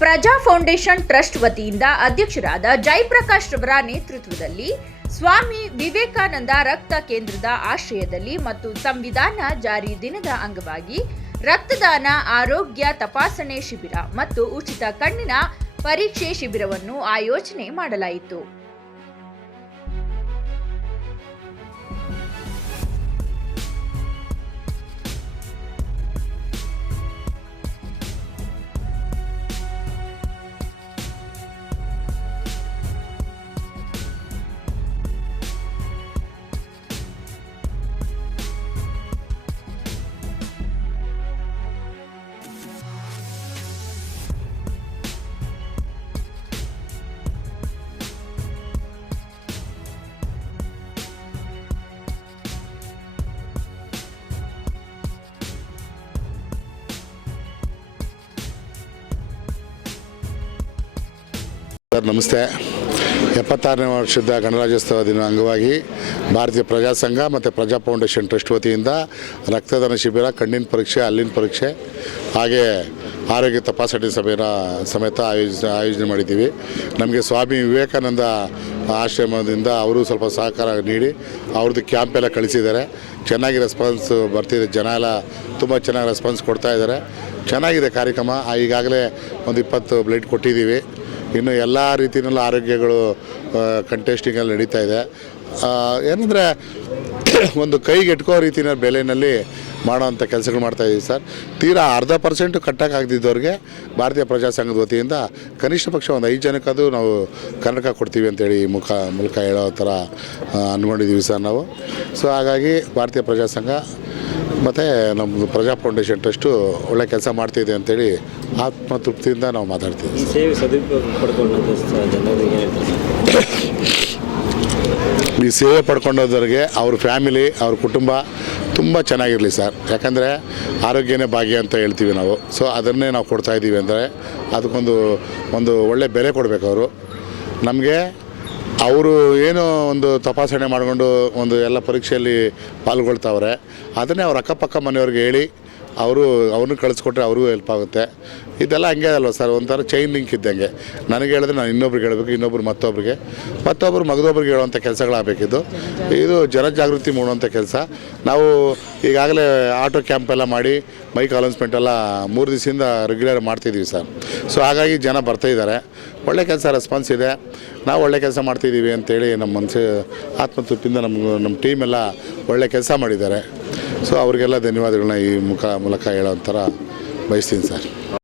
ಪ್ರಜಾ foundation trust ವತಿಯಿಂದ ಅಧ್ಯಕ್ಷರಾದ ಜಯಪ್ರಕಾಶ್ ರವರ ನೇತೃತ್ವದಲ್ಲಿ ಸ್ವಾಮಿ ವಿವೇಕಾನಂದ ರಕ್ತ ಕೇಂದ್ರದ ಆಶ್ರಯದಲ್ಲಿ ಮತ್ತು ಸಂವಿಧಾನ ಜಾರಿ ದಿನದ ಅಂಗವಾಗಿ ರಕ್ತದಾನ, ಆರೋಗ್ಯ ತಪಾಸಣೆ ಶಿಬಿರ ಮತ್ತು ಉಚಿತ ಕಣ್ಣಿನ ಪರೀಕ್ಷೆ ಶಿಬಿರವನ್ನು ಆಯೋಜನೆ ಮಾಡಲಾಯಿತು. ಸರ್, ನಮಸ್ತೆ. ಎಪ್ಪತ್ತಾರನೇ ವರ್ಷದ ಗಣರಾಜ್ಯೋತ್ಸವ ದಿನ ಅಂಗವಾಗಿ ಭಾರತೀಯ ಪ್ರಜಾಸಂಘ ಮತ್ತು ಪ್ರಜಾ ಫೌಂಡೇಶನ್ ಟ್ರಸ್ಟ್ ವತಿಯಿಂದ ರಕ್ತದಾನ ಶಿಬಿರ, ಕಣ್ಣಿನ ಪರೀಕ್ಷೆ ಅಲ್ಲಿನ ಪರೀಕ್ಷೆ, ಹಾಗೆ ಆರೋಗ್ಯ ತಪಾಸಣೆ ಸಭೆಯ ಸಮೇತ ಆಯೋಜ ಆಯೋಜನೆ ಮಾಡಿದ್ದೀವಿ. ನಮಗೆ ಸ್ವಾಮಿ ವಿವೇಕಾನಂದ ಆಶ್ರಮದಿಂದ ಅವರು ಸ್ವಲ್ಪ ಸಹಕಾರ ನೀಡಿ ಅವ್ರದ್ದು ಕ್ಯಾಂಪ್ ಎಲ್ಲ ಕಳಿಸಿದ್ದಾರೆ. ಚೆನ್ನಾಗಿ ರೆಸ್ಪಾನ್ಸ್ ಬರ್ತಿದೆ. ಜನ ಎಲ್ಲ ತುಂಬ ಚೆನ್ನಾಗಿ ರೆಸ್ಪಾನ್ಸ್ ಕೊಡ್ತಾ ಇದ್ದಾರೆ. ಚೆನ್ನಾಗಿದೆ ಕಾರ್ಯಕ್ರಮ. ಈಗಾಗಲೇ ಒಂದು ಇಪ್ಪತ್ತು ಬ್ಲಡ್ ಕೊಟ್ಟಿದ್ದೀವಿ. ಇನ್ನು ಎಲ್ಲ ರೀತಿಯಲ್ಲೂ ಆರೋಗ್ಯಗಳು ಕಂಟೆಸ್ಟಿಂಗಲ್ಲಿ ನಡೀತಾ ಇದೆ. ಏನಂದರೆ, ಒಂದು ಕೈಗೆ ಎಟ್ಕೋ ರೀತಿಯ ಬೆಲೆಯಲ್ಲಿ ಮಾಡೋವಂಥ ಕೆಲಸಗಳು ಮಾಡ್ತಾಯಿದ್ದೀವಿ ಸರ್. ತೀರಾ ಅರ್ಧ ಪರ್ಸೆಂಟು ಕಟ್ಟೋಕ್ಕಾಗದಿದ್ದವ್ರಿಗೆ ಭಾರತೀಯ ಪ್ರಜಾ ಸಂಘದ ವತಿಯಿಂದ ಕನಿಷ್ಠ ಪಕ್ಷ ಒಂದು ಐದು ಜನಕ್ಕದು ನಾವು ಕನ್ನಡಕ ಕೊಡ್ತೀವಿ ಅಂತೇಳಿ ಮುಖ, ಮೂಲಕ ಹೇಳೋ ಥರ ಅಂದ್ಕೊಂಡಿದ್ದೀವಿ ಸರ್ ನಾವು. ಸೊ ಹಾಗಾಗಿ ಭಾರತೀಯ ಪ್ರಜಾ ಸಂಘ ಮತ್ತು ನಮ್ಮದು ಪ್ರಜಾ ಫೌಂಡೇಶನ್ ಟ್ರಸ್ಟು ಒಳ್ಳೆ ಕೆಲಸ ಮಾಡ್ತಿದೆ ಅಂತೇಳಿ ಆತ್ಮತೃಪ್ತಿಯಿಂದ ನಾವು ಮಾತಾಡ್ತೀವಿ ಈ ಸೇವೆ ಸದುಪಯೋಗ ಈ ಸೇವೆ ಪಡ್ಕೊಂಡೋದವ್ರಿಗೆ ಅವ್ರ ಫ್ಯಾಮಿಲಿ ಅವ್ರ ಕುಟುಂಬ ತುಂಬ ಚೆನ್ನಾಗಿರಲಿ ಸರ್. ಯಾಕಂದರೆ ಆರೋಗ್ಯನೇ ಭಾಗ್ಯ ಅಂತ ಹೇಳ್ತೀವಿ ನಾವು. ಸೊ ಅದನ್ನೇ ನಾವು ಕೊಡ್ತಾಯಿದ್ದೀವಿ ಅಂದರೆ ಅದಕ್ಕೊಂದು ಒಂದು ಒಳ್ಳೆ ಬೆಲೆ ಕೊಡಬೇಕು ಅವರು. ನಮಗೆ ಅವರು ಏನೋ ಒಂದು ತಪಾಸಣೆ ಮಾಡಿಕೊಂಡು ಒಂದು ಎಲ್ಲ ಪರೀಕ್ಷೆಯಲ್ಲಿ ಪಾಲ್ಗೊಳ್ತಾವ್ರೆ. ಅದನ್ನೇ ಅವ್ರ ಅಕ್ಕಪಕ್ಕ ಮನೆಯವ್ರಿಗೆ ಹೇಳಿ ಅವರು, ಅವ್ರನ್ನ ಕಳಿಸ್ಕೊಟ್ರೆ ಅವ್ರಿಗೂ ಹೆಲ್ಪ್ ಆಗುತ್ತೆ. ಇದೆಲ್ಲ ಹಂಗೆ ಅಲ್ವ ಸರ್? ಒಂಥರ ಚೈನ್ ಲಿಂಕ್ ಇದ್ದಂಗೆ. ನನಗೆ ಹೇಳಿದ್ರೆ ನಾನು ಇನ್ನೊಬ್ರಿಗೆ ಹೇಳಬೇಕು, ಇನ್ನೊಬ್ರು ಮತ್ತೊಬ್ರಿಗೆ. ಮತ್ತೊಬ್ಬರು ಮಗದೊಬ್ರಿಗೆ ಹೇಳುವಂಥ ಕೆಲಸಗಳಾಗಬೇಕಿದ್ದು ಇದು ಜನಜಾಗೃತಿ ಮೂಡುವಂಥ ಕೆಲಸ. ನಾವು ಈಗಾಗಲೇ ಆಟೋ ಕ್ಯಾಂಪ್ ಎಲ್ಲ ಮಾಡಿ ಮೈಕ್ ಅಲೌನ್ಸ್ಮೆಂಟ್ ಎಲ್ಲ ಮೂರು ದಿವಸದಿಂದ ರೆಗ್ಯುಲರ್ ಮಾಡ್ತಿದ್ದೀವಿ ಸರ್. ಸೊ ಹಾಗಾಗಿ ಜನ ಬರ್ತಾ ಇದ್ದಾರೆ. ಒಳ್ಳೆ ಕೆಲಸ ರೆಸ್ಪಾನ್ಸ್ ಇದೆ. ನಾವು ಒಳ್ಳೆ ಕೆಲಸ ಮಾಡ್ತಿದ್ದೀವಿ ಅಂತೇಳಿ ನಮ್ಮ ಮನಸ್ಸು, ಆತ್ಮತೃಪ್ತಿಯಿಂದ ನಮ್ಮ ನಮ್ಮ ಟೀಮೆಲ್ಲ ಒಳ್ಳೆ ಕೆಲಸ ಮಾಡಿದ್ದಾರೆ. ಸೊ ಅವರಿಗೆಲ್ಲ ಧನ್ಯವಾದಗಳನ್ನ ಈ ಮುಖ ಮೂಲಕ ಹೇಳೋ ಥರ ಬಯಸ್ತೀನಿ ಸರ್.